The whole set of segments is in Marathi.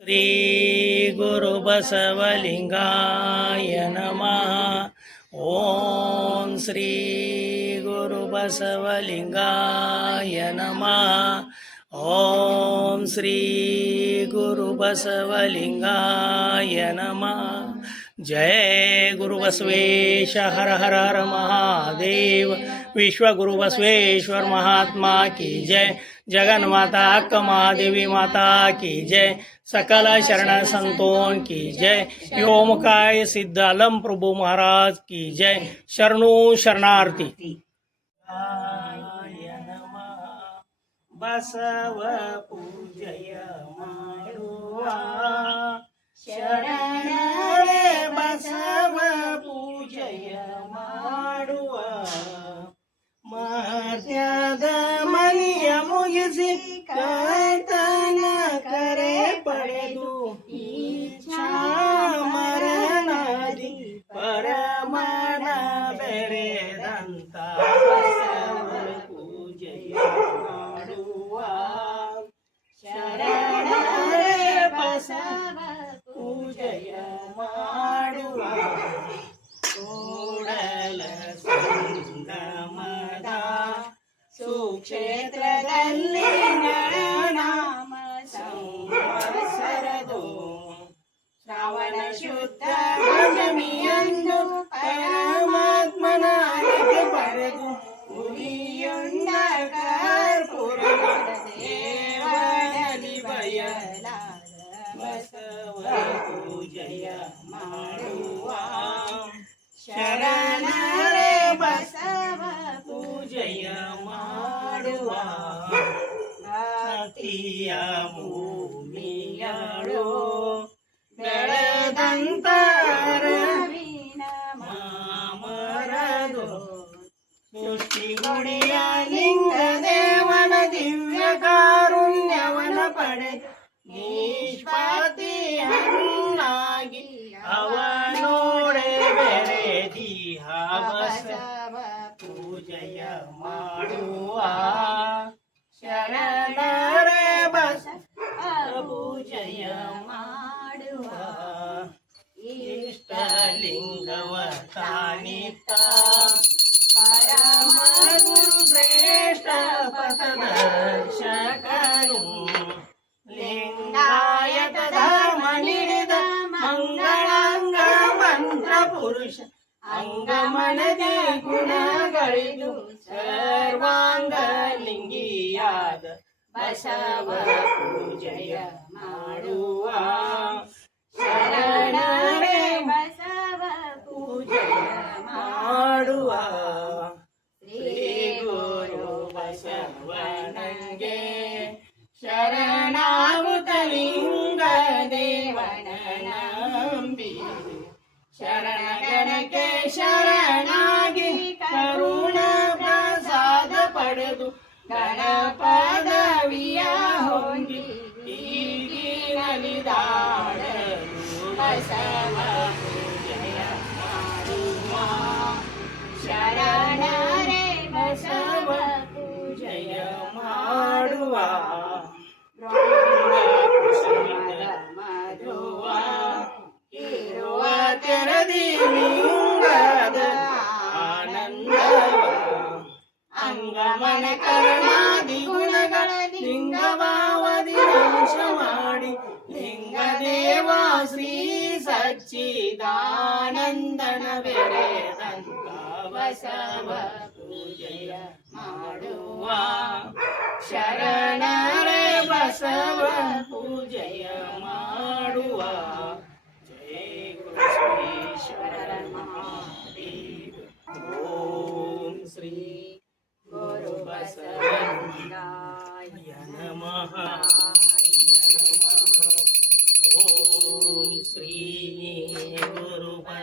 श्री गुरुबसवलिङ्गाय नमः। ॐ श्री गुरुबसवलिङ्गाय नमः। ॐ श्री गुरुबसवलिङ्गाय नमः। जय गुरुबसवेश हर हर हर महादेव। विश्व महात्मा की जय। जगन्माता कमा देवी माता की जय। सकल शरण संतोन की जय। योमकाय सिद्धालम प्रभु महाराज की जय। शरणो शरणार्थी। बसव पूजय मारुआ शरण बसव पूजय मारुआ કરે પડે દુઃખી ಸುಕ್ಷೇತ್ರದಲ್ಲಿ ನಾಮ ಸಂವತ್ಸರದು ಶ್ರಾವಣ ಶುದ್ಧ ஆடுவோம் ಅಂಗಮನದಿ ಗುಣಗಳಿದು ಸರ್ವಾಂಗ ಲಿಂಗಿಯಾದ ಬಸವ ಪೂಜೆಯ ಮಾಡುವ ಶರಣರೇ ಶರಣಾಗಿ ಕರುಣ ಪ್ರಸಾದ ಪಡೆದು ಗಣಪದವಿಯ ಹೋಗಿ ಈಗಿನಲಿದಾಡಲು ಬಸವ ಶರಣರೇ ಬಸವ ಪೂಜೆಯ ಮಾಡುವ ಮಧುವ ಇರುವ ತೆರದಿ ಕರ್ಣಾದಿ ಗುಣಗಳ ಲಿಂಗಭಾವದಿ ನಾಶ ಮಾಡಿ. ಲಿಂಗದೇವ ಶ್ರೀ ಸಚ್ಚಿದಾನಂದನ ಬೆರೆದಂತ ಬಸವ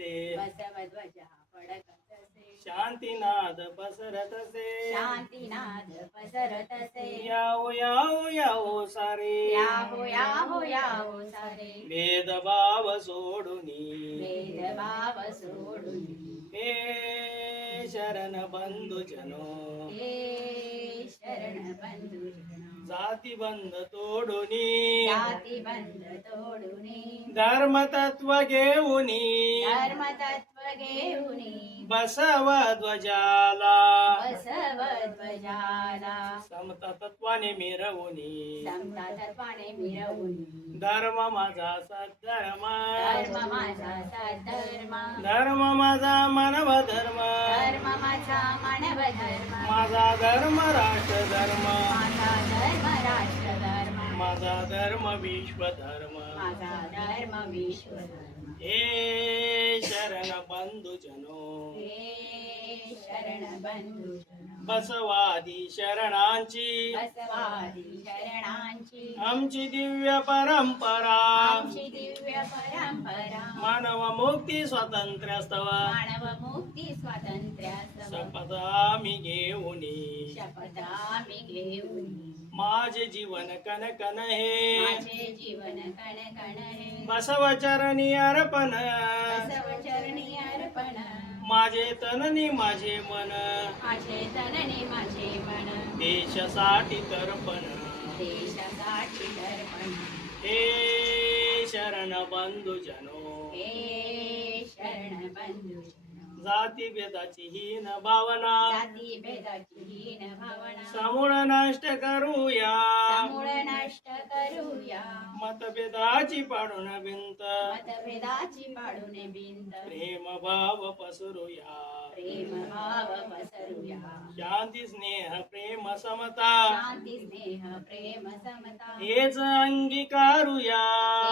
असे. बसवत वजा शांतीनाद पसरत असे. शांतीनाद पसरत असे. याओ याओ याओ सारे. याहो याहो याहो सारे. भेदभाव सोडूनी. वेद भाव सोडून. हे शरण बंधू जनो. हे शरण बंधू जाती बंध तोडूनी. जाती बंद तोडून. धर्म तत्व घेऊनी. धर्म तत्व घेऊनी. बसव ध्वजाला. बसव ध्वजाला. समता तत्वाने मिरवूनी. समता तर्पाने मिरवून. धर्म माझा सद्धर्म. धर्म माझा सधर्म धर्म माझा मानव धर्म धर्म माझा मानव धर्म माझा धर्म राष्ट्र धर्म माझा माझा धर्म विश्व धर्म. माझा धर्म विश्व धर्म. हे शरण बंधू जनो हे शरण बंधू बसवादी शरणांची. बसवादी शरणांची. आमची दिव्य परंपरा. आमची दिव्य परंपरा. मानव मुक्ती स्वातंत्र्य स्तव. मानव मुक्ती स्वातंत्र्य शपथ आम्ही घेऊनी. शपथ आम्ही घेऊन. माझे जीवन कन कन हे. माझे जीवन कण कण हे. बसवचरणी अर्पण. बसव चरणी अर्पण माझे तननी माझे मन. माझे तनने माझे मन. देशासाठी तर्पण देशासाठी दर्पण हे शरण बंधू जनो. हे शरण बंधू जाती भेदाची हीन भावना. जाती भेदाची हीन भावना. समूळ नष्ट करूया. मतभेदाची पाडून भिंत. मतभेदाची पाडून भिंत. प्रेम भाव पसरूया. प्रेम भाव पसरूया. शांती स्नेह प्रेम समता. शांती स्नेह प्रेम समता. हेच अंगीकारूया.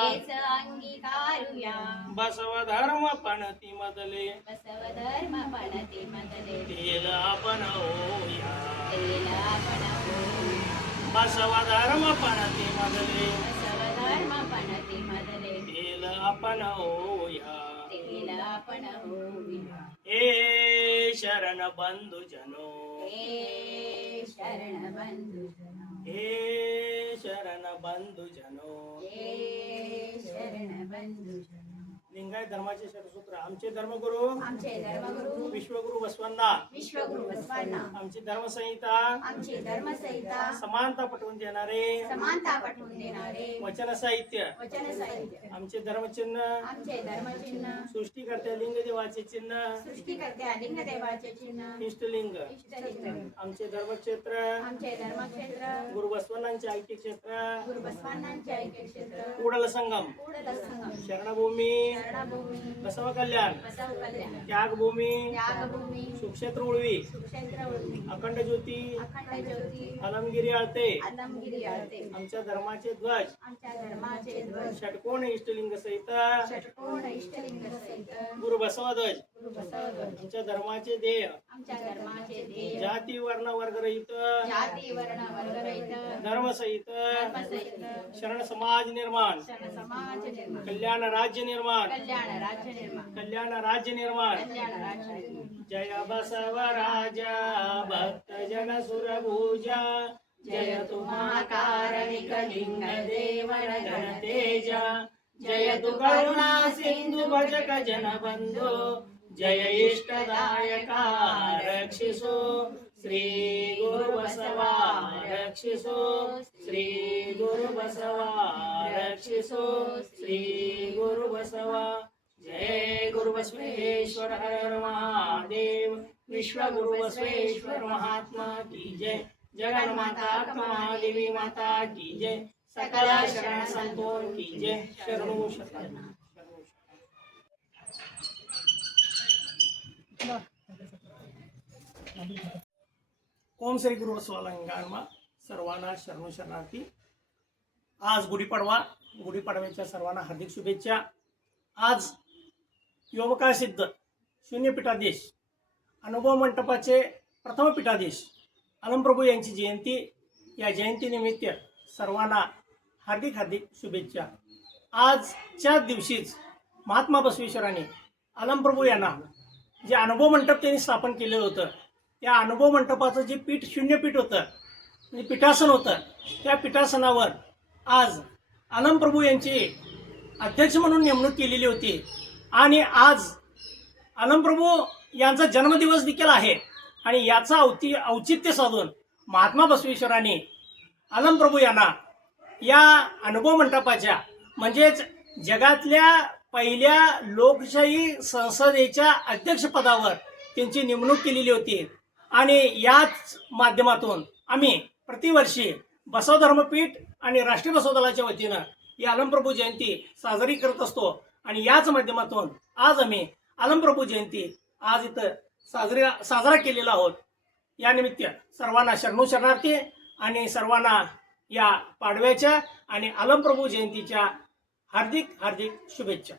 हेच अंगीकारूया. बसव धर्म पणती मधले बसव धर्म पणते मधले तेल आपण होऊया. तेल आपण. बसव धर्म होऊया तेल आपण होऊया हे शरण बंधू जनो हे शरण बंधू हे शरण बंधू जनो हे शरण लिंगायत धर्माचे शरसूत्र आमचे धर्मगुरू आमचे धर्मगुरु विश्वगुरु बसवांना विश्वगुरु बसवांना आमची धर्मसंहिता आमची धर्मसंहिता समानता पटवून देणारे समानता पटवून देणारे वचन साहित्य. वचन साहित्य. आमचे धर्मचिन्ह आमचे धर्मचिन्ह. सृष्टीकर्त्या लिंग देवाचे चिन्ह सृष्टीकर्त्या लिंगदेवाचे चिन्ह. इष्टलिंग. आमचे धर्मक्षेत्र आमचे धर्मक्षेत्र. गुरु बसवनांचे ऐक्य क्षेत्र गुरु बसवांनांचे ऐक्य क्षेत्र कुडल संगम. कुडल संगम. शरणभूमी. शरणभूमी बसव कल्याण बसव कल्याण त्यागभूमी त्यागभूमी सुक्षेत्र उळवी सुक्षेत्र अखंड ज्योती अखंड ज्योती अलमगिरी आळते आमच्या धर्माचे ध्वज आमच्या धर्माचे ध्वज षटकोण इष्टलिंग सहित षटकोण इष्टलिंग सहित गुरु बसव ध्वज गुरु बसव ध्वज. आमच्या धर्माचे ध्येय आमच्या धर्माचे ध्येय जाती वर्ण वर्ग रहित जाती वर्ण धर्म सहित शरण समाज निर्माण क्षण समाज निर्माण कल्याण राज्य निर्माण कल्याण राज्य निर्माण. कल्याण राज्य निर्माण. कल्याण राज्य निर्माण. जय बसव राजा भक्त जन सुरभूजा. जय तुमाकारणिक लिंग देव गण तेजा जय तु करुणा सिंधु भजक जन बंधो जय इष्टदायका रक्षिसो श्री गुरु बसवा रक्षिसो श्री गुरु बसवा रक्षिसो श्री गुरु बसवा। जय गुरु बसवेश्वर हर हर महादेव विश्व गुरु बसवेश्वर महात्मा की जय। जगन माता देवी माता की जय। सकला शरण संतों की जय। शरणो शरण। ओम श्री गुरु बसवालंगारमा सर्वांना शरणू शरणार्थी. आज गुढीपाडवा गुढीपाडव्याच्या सर्वांना हार्दिक शुभेच्छा. आज युवकासिद्ध शून्य पीठाधीश अनुभव मंडपाचे प्रथम पीठाधीश अलमप्रभू यांची जयंती. या जयंतीनिमित्त सर्वांना हार्दिक हार्दिक शुभेच्छा. आजच्या दिवशीच महात्मा बसवेश्वरांनी अलमप्रभू यांना जे अनुभव मंडप त्यांनी स्थापन केलेलं होतं त्या अनुभव मंडपाचं जे पीठ शून्य पीठ होतं म्हणजे पीठासन होतं त्या पीठासनावर आज आलमप्रभू यांची अध्यक्ष म्हणून नेमणूक केलेली होती. आणि आज आलमप्रभू यांचा जन्मदिवस देखील आहे. आणि याचा औति औचित्य साधून महात्मा बसवेश्वरांनी आलमप्रभू यांना या अनुभव मंडपाच्या म्हणजेच जगातल्या पहिल्या लोकशाही संसदेच्या अध्यक्षपदावर त्यांची नेमणूक केलेली होती. आणि याच माध्यमातून आम्ही प्रतिवर्षी बसव धर्मपीठ आणि राष्ट्रीय बसव दलाच्या वतीनं ही आलमप्रभू जयंती साजरी करत असतो. आणि याच माध्यमातून आज आम्ही आलमप्रभू जयंती आज इथं साजरी साजरा केलेला आहोत. या निमित्त सर्वांना शरणू शरणार्थी आणि सर्वांना या पाडव्याच्या आणि आलमप्रभू जयंतीच्या हार्दिक हार्दिक शुभेच्छा.